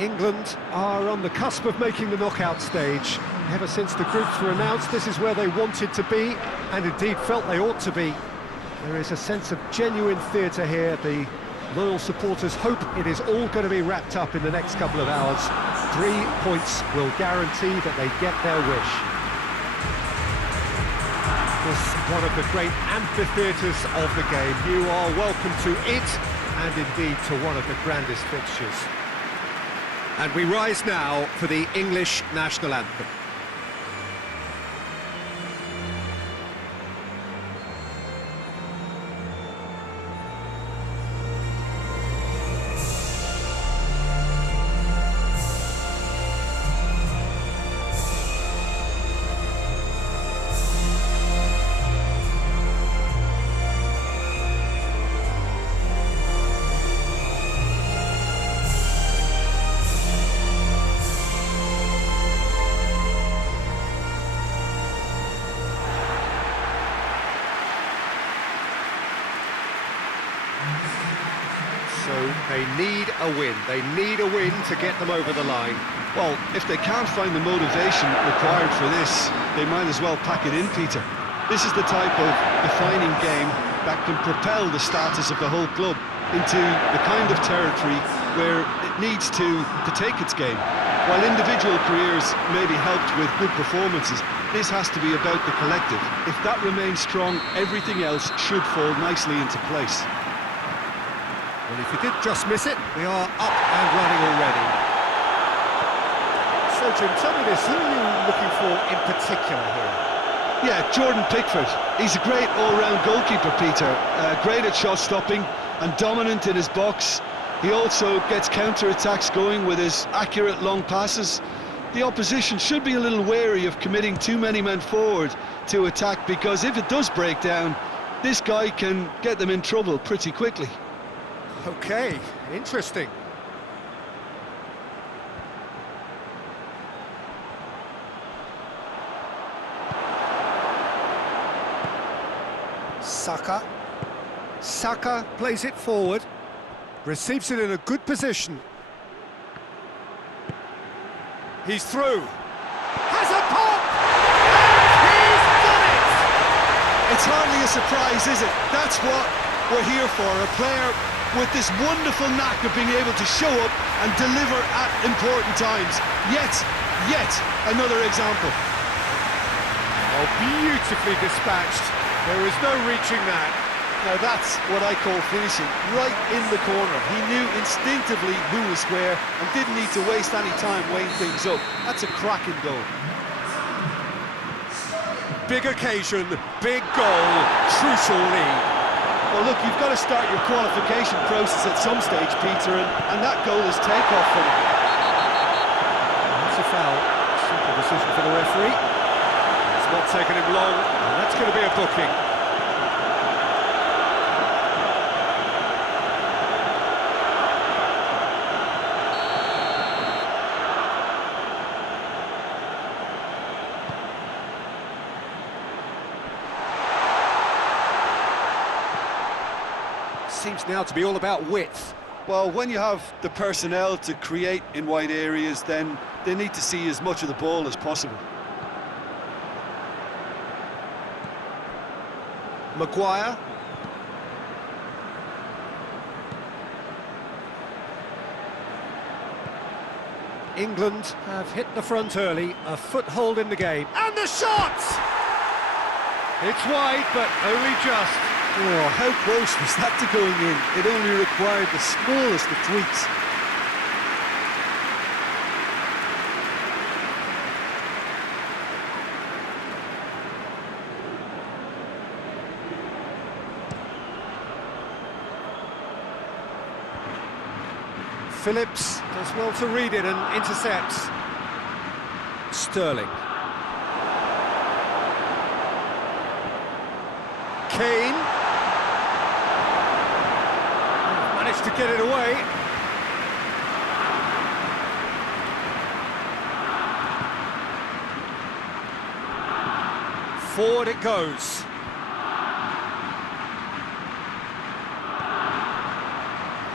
England are on the cusp of making the knockout stage. Ever since the groups were announced, this is where they wanted to be, and indeed felt they ought to be. There is a sense of genuine theatre here. The loyal supporters hope it is all going to be wrapped up in the next couple of hours. 3 points will guarantee that they get their wish. This is one of the great amphitheatres of the game. You are welcome to it, and indeed to one of the grandest fixtures. And we rise now for the English national anthem. So they need a win. They need a win to get them over the line. Well, if they can't find the motivation required for this, they might as well pack it in, Peter. This is the type of defining game that can propel the status of the whole club into the kind of territory where it needs to take its game. While individual careers may be helped with good performances, this has to be about the collective. If that remains strong, everything else should fall nicely into place. Well, if you did just miss it, we are up and running already. So, Jim, tell me this, who are you looking for in particular here? Yeah, Jordan Pickford. He's a great all-round goalkeeper, Peter. Great at shot-stopping and dominant in his box. He also gets counter-attacks going with his accurate long passes. The opposition should be a little wary of committing too many men forward to attack, because if it does break down, this guy can get them in trouble pretty quickly. Okay, interesting. Saka plays it forward, receives it in a good position. He's through. Has a pop! And he's done it! It's hardly a surprise, is it? That's what we're here for, a player with this wonderful knack of being able to show up and deliver at important times. Yet another example. Oh, beautifully dispatched. There is no reaching that. Now that's what I call finishing, right in the corner. He knew instinctively who was where and didn't need to waste any time weighing things up. That's a cracking goal. Big occasion, big goal, crucial lead. Well, look, you've got to start your qualification process at some stage, Peter, and that goal is takeoff for him. That's a foul. Simple decision for the referee. It's not taken him long, and that's going to be a booking. Seems now to be all about width. Well, when you have the personnel to create in wide areas, then they need to see as much of the ball as possible. Maguire. England have hit the front early, a foothold in the game. And the shot! It's wide, but only just. Oh, how close was that to going in? It only required the smallest of tweaks. Phillips does well to read it and intercepts. Sterling. Kane. Managed to get it away. Forward it goes.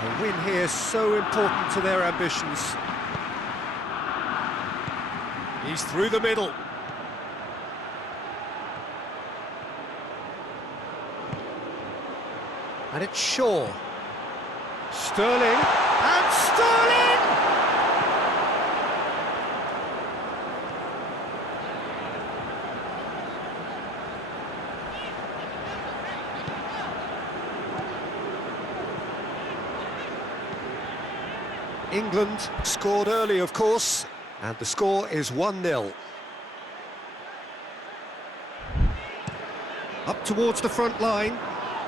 A win here so important to their ambitions. He's through the middle. And it's Shaw. Sterling. And Sterling! England scored early, of course, and the score is 1-0. Up towards the front line.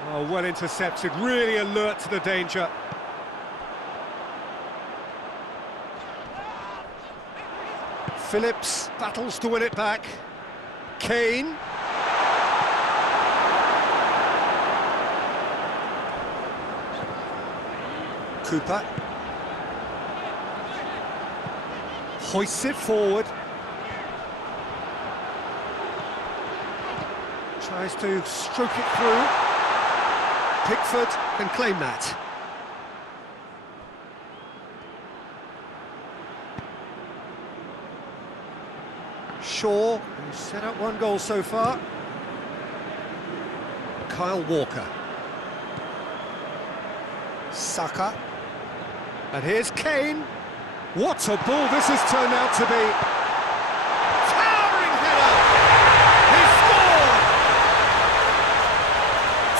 Oh, well intercepted, really alert to the danger. Phillips battles to win it back. Kane. Cooper. Hoists it forward. Tries to stroke it through. Pickford can claim that. Shaw, who's set up one goal so far. Kyle Walker. Saka. And here's Kane. What a ball this has turned out to be. Towering header. He scored.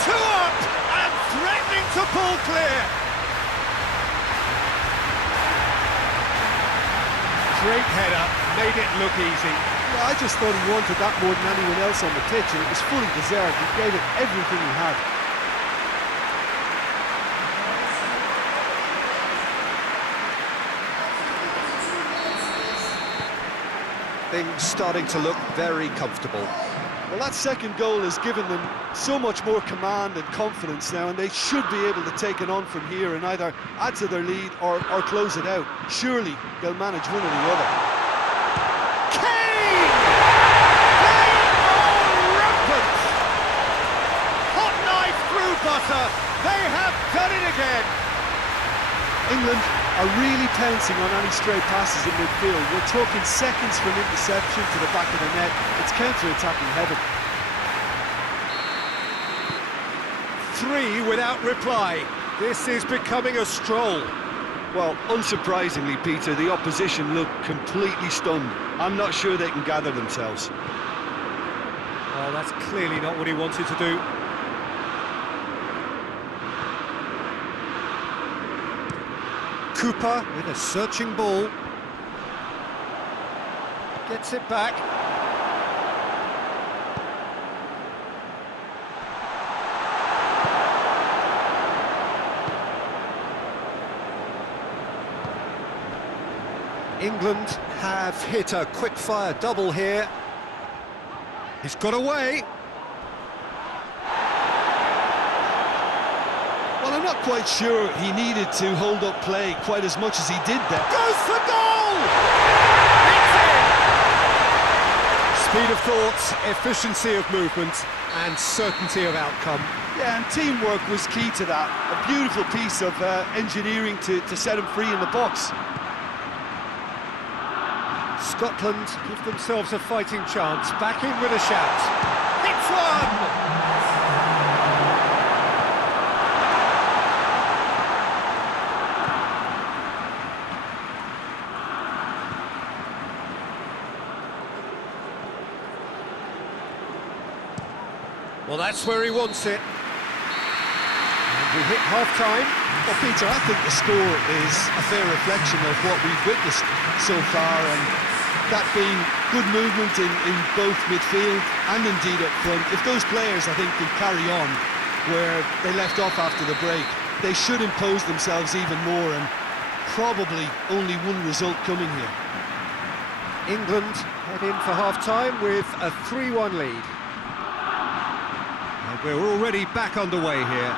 2 up and threatening to pull clear. Great header, made it look easy. Yeah, I just thought he wanted that more than anyone else on the pitch, and it was fully deserved. He gave it everything he had. Things starting to look very comfortable. Well, that second goal has given them so much more command and confidence now, and they should be able to take it on from here and either add to their lead or close it out. Surely they'll manage one or the other. Kane! They are rampant! Hot knife through butter. They have done it again. England are really pouncing on any stray passes in midfield. We're talking seconds from interception to the back of the net. It's counter-attacking heaven. 3 without reply. This is becoming a stroll. Well, unsurprisingly, Peter, the opposition look completely stunned. I'm not sure they can gather themselves. Well, that's clearly not what he wanted to do. Cooper with a searching ball. Gets it back. England have hit a quick-fire double here. He's got away. Well, I'm not quite sure he needed to hold up play quite as much as he did there. Goes for goal! It's in! Speed of thought, efficiency of movement, and certainty of outcome. Yeah, and teamwork was key to that. A beautiful piece of engineering to set him free in the box. Scotland give themselves a fighting chance. Back in with a shout. It's one! Well, that's where he wants it. And we hit half-time. Well, Peter, I think the score is a fair reflection of what we've witnessed so far, and that being good movement in both midfield and indeed up front. If those players, I think, can carry on where they left off after the break, they should impose themselves even more, and probably only one result coming here. England head in for half-time with a 3-1 lead. And we're already back underway here.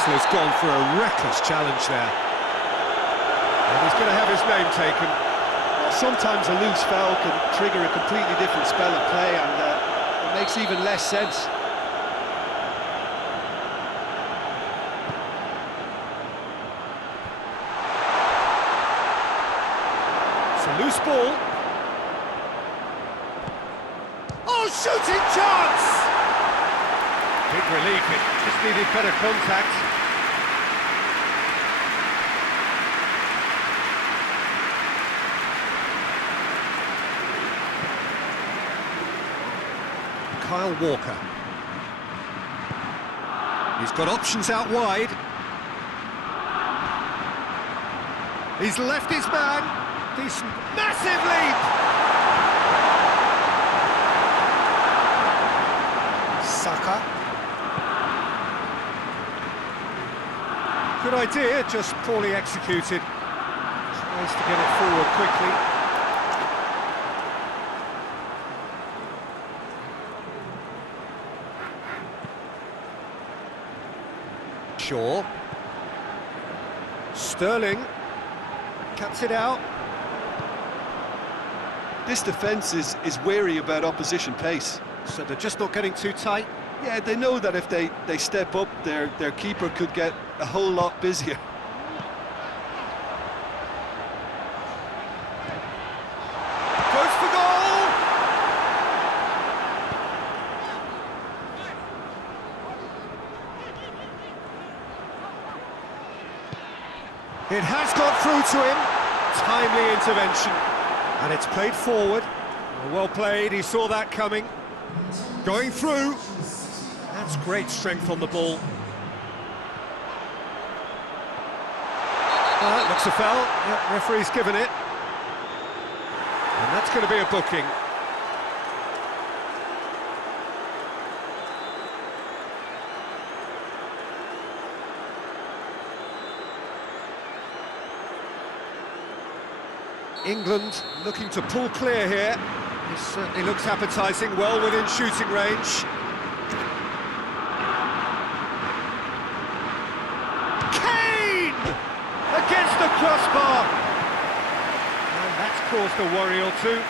wrestler's gone for a reckless challenge there. And he's going to have his name taken. Sometimes a loose foul can trigger a completely different spell of play, and it makes even less sense. It's a loose ball. Oh, shooting chance! Big relief, it just needed better contact. Kyle Walker. He's got options out wide. He's left his man. Decent, massive leap! Saka. Good idea, just poorly executed. Tries to get it forward quickly. Shaw. Sterling. Cuts it out. This defence is wary about opposition pace. So they're just not getting too tight. Yeah, they know that if they step up, their keeper could get a whole lot busier. Goes for goal! It has got through to him. Timely intervention. And it's played forward. Well played, he saw that coming. Going through. That's great strength on the ball. Looks a foul. Yeah, referee's given it. And that's going to be a booking. England looking to pull clear here. It certainly looks appetising, well within shooting range. Kane! Against the crossbar! And that's caused a worry or two.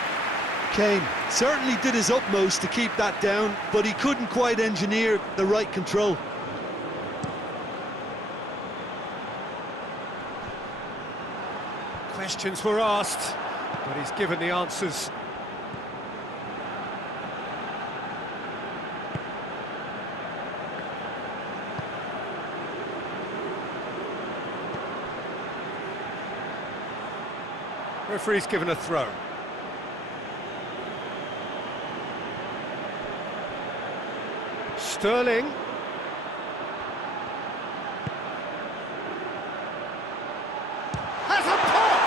Kane certainly did his utmost to keep that down, but he couldn't quite engineer the right control. Questions were asked, but he's given the answers. Referee's given a throw. Sterling. Has a pop!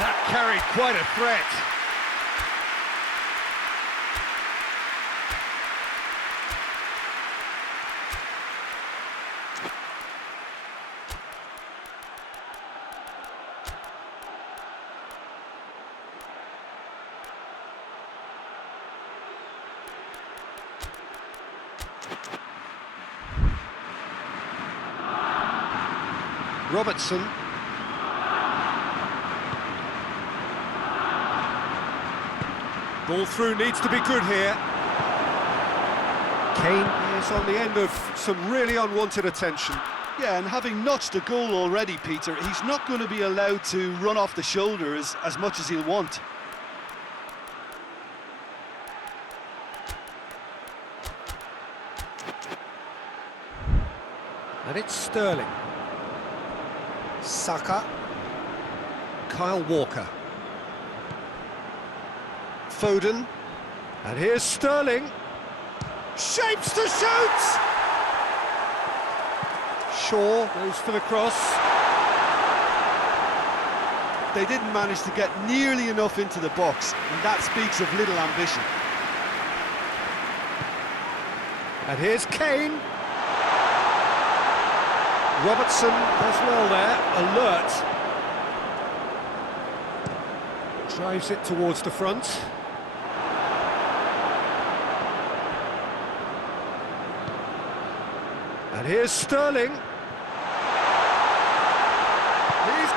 That carried quite a threat. Robertson. Ball through needs to be good here. Kane is on the end of some really unwanted attention. Yeah, and having notched a goal already, Peter, he's not going to be allowed to run off the shoulder as much as he'll want. And it's Sterling. Saka. Kyle Walker. Foden. And here's Sterling. Shapes to shoot! Shaw goes for the cross. They didn't manage to get nearly enough into the box, and that speaks of little ambition. And here's Kane. Robertson does well there, alert. Drives it towards the front. And here's Sterling. He's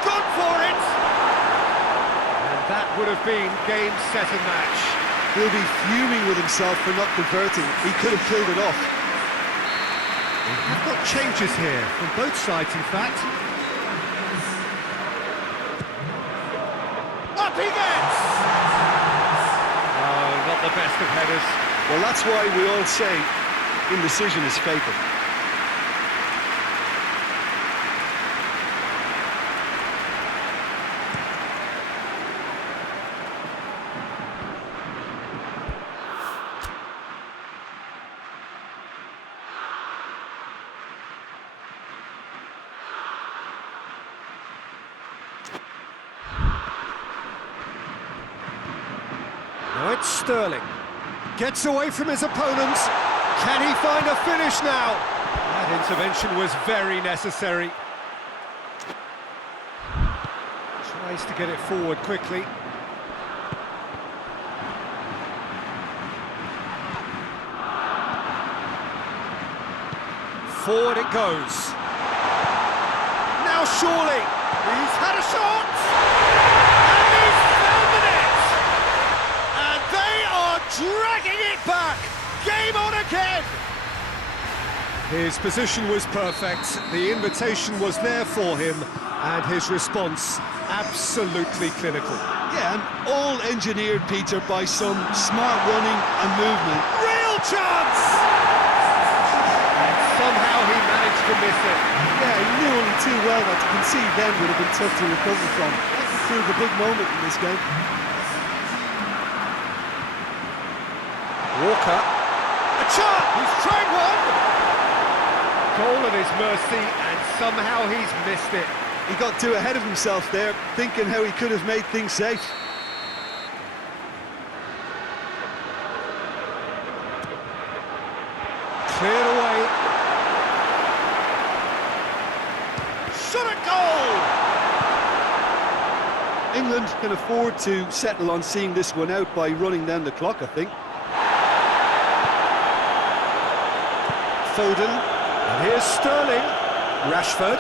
gone for it! And that would have been game, set and match. He'll be fuming with himself for not converting. He could have killed it off. We've got changes here, from both sides in fact. Up he gets! Oh, not the best of headers. Well, that's why we all say indecision is fatal. Now it's Sterling. Gets away from his opponents. Can he find a finish now? That intervention was very necessary. Tries to get it forward quickly. Forward it goes. Now surely. He's had a shot! And he's found the net! And they are dragging it back! Game on again! His position was perfect, the invitation was there for him, and his response absolutely clinical. Yeah, and all engineered, Peter, by some smart running and movement. Real chance! And somehow he managed to miss it. Yeah, he knew only too well that to concede then would have been tough to recover from. That could prove a big moment in this game. Walker. A chance! He's trying one! Goal at his mercy, and somehow he's missed it. He got too ahead of himself there, thinking how he could have made things safe. Cleared away. Shot at goal! England can afford to settle on seeing this one out by running down the clock, I think. Foden. And here's Sterling. Rashford.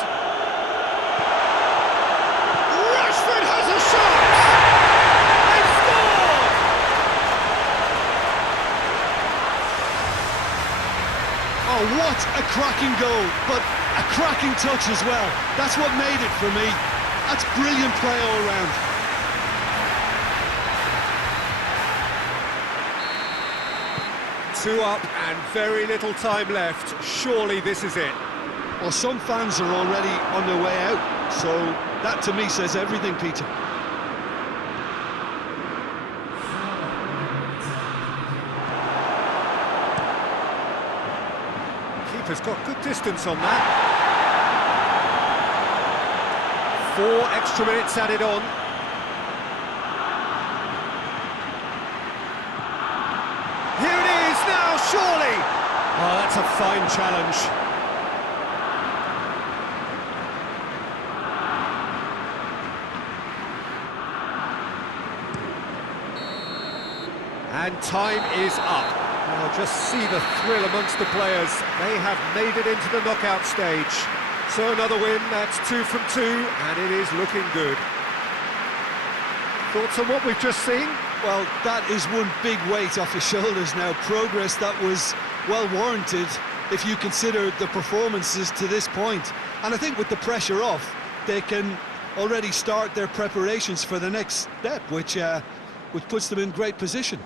Rashford has a shot! They've scored! Oh, what a cracking goal, but a cracking touch as well. That's what made it for me. That's brilliant play all round. Two up and very little time left. Surely this is it. Well, some fans are already on their way out, so that to me says everything, Peter. Keeper's got good distance on that. 4 extra minutes added on. Here it is now, surely! Oh, that's a fine challenge. And time is up. Now just see the thrill amongst the players. They have made it into the knockout stage. So another win, that's 2 from 2, and it is looking good. Thoughts on what we've just seen? Well, that is one big weight off your shoulders now. Progress that was well warranted if you consider the performances to this point. And I think with the pressure off, they can already start their preparations for the next step, which puts them in great position.